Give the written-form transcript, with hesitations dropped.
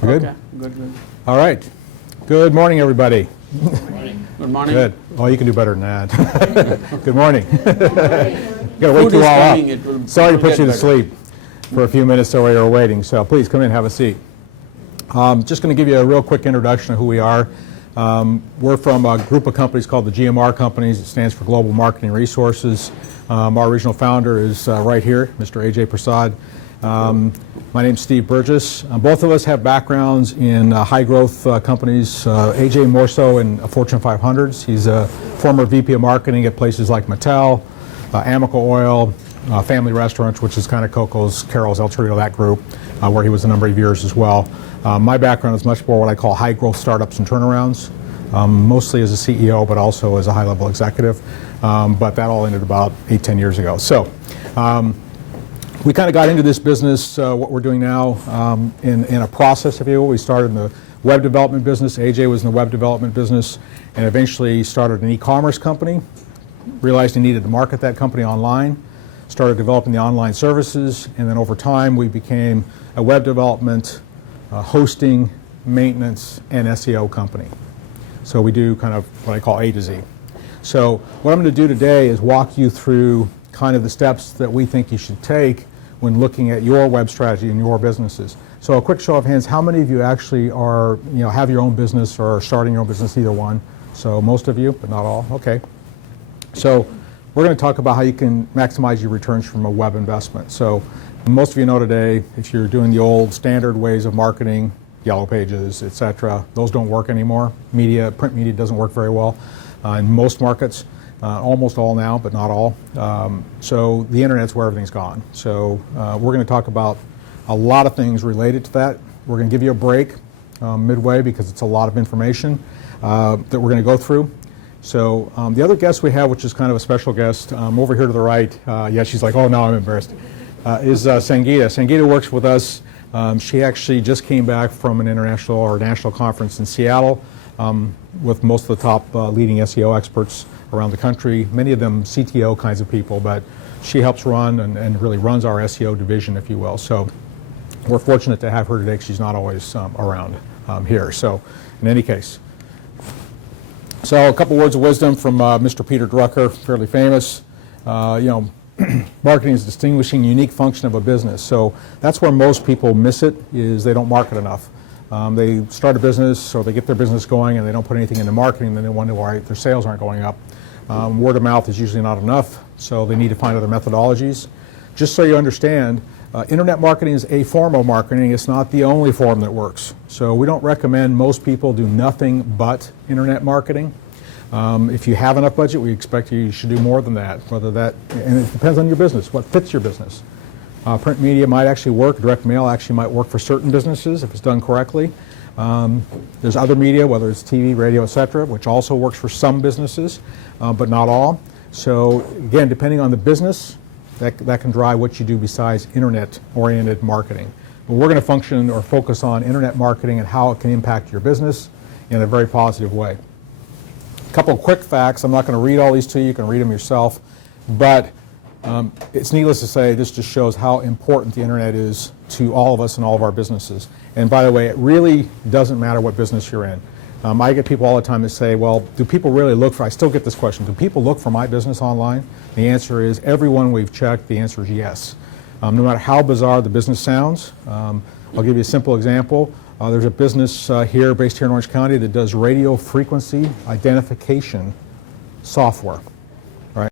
Good? Okay, good. All right. Good morning, everybody. Good morning. Good. Oh, you can do better than that. Good morning. Gotta wake Food you is all coming, up. it will- Sorry it to will put get you to better. sleep for a few minutes while you were waiting. So please come in and have a seat. Just going to give you a real quick introduction of who we are. We're from a group of companies called the GMR companies. It stands for Global Marketing Resources. Our original founder is right here, Mr. Ajay Prasad. My name's Steve Burgess. Both of us have backgrounds in high-growth companies. Ajay more so in Fortune 500s. He's a former VP of marketing at places like Mattel, Amoco Oil, Family Restaurants, which is kind of Coco's, Carol's, El Torito, that group, where he was a number of years as well. My background is much more what I call high-growth startups and turnarounds, mostly as a CEO, but also as a high-level executive. But that all ended about 8-10 years ago. So we kind of got into this business, what we're doing now, in a process, if you will. We started in the web development business. Ajay was in the web development business and eventually started an e-commerce company, realized he needed to market that company online, started developing the online services, and then over time we became a web development, hosting, maintenance, and SEO company. So we do kind of what I call A to Z. So what I'm going to do today is walk you through kind of the steps that we think you should take when looking at your web strategy and your businesses. So a quick show of hands, how many of you actually are, have your own business or are starting your own business, either one? So most of you, but not all, okay. So we're going to talk about how you can maximize your returns from a web investment. So most of you know today, if you're doing the old standard ways of marketing, yellow pages, etc., those don't work anymore. Print media doesn't work very well in most markets. Almost all now, but not all. So the internet's where everything's gone. So we're going to talk about a lot of things related to that. We're going to give you a break midway because it's a lot of information that we're going to go through. So the other guest we have, which is kind of a special guest, over here to the right, yeah, she's like, oh, no, I'm embarrassed, is Sangeeta. Sangeeta works with us. She actually just came back from an international or national conference in Seattle with most of the top leading SEO experts around the country, many of them CTO kinds of people, but she helps run and really runs our SEO division, if you will. So we're fortunate to have her today because she's not always around here. So in any case, so a couple words of wisdom from Mr. Peter Drucker, fairly famous. Marketing is a distinguishing, unique function of a business. So that's where most people miss it, is they don't market enough. They start a business or they get their business going and they don't put anything into marketing, then they wonder why their sales aren't going up. Word of mouth is usually not enough, so they need to find other methodologies. Just so you understand, internet marketing is a form of marketing. It's not the only form that works. So we don't recommend most people do nothing but internet marketing. If you have enough budget, we expect you should do more than that. And it depends on your business, what fits your business. Print media might actually work. Direct mail actually might work for certain businesses if it's done correctly. There's other media, whether it's TV, radio, etc., which also works for some businesses, but not all. So again, depending on the business, that can drive what you do besides internet-oriented marketing. But we're going to function or focus on internet marketing and how it can impact your business in a very positive way. A couple of quick facts. I'm not going to read all these to you. You can read them yourself. But it's needless to say, this just shows how important the internet is to all of us and all of our businesses. And by the way, it really doesn't matter what business you're in. I get people all the time that say, well, do people really look for, I still get this question, do people look for my business online? The answer is, everyone we've checked, the answer is yes. No matter how bizarre the business sounds. I'll give you a simple example. There's a business here, based here in Orange County, that does radio frequency identification software.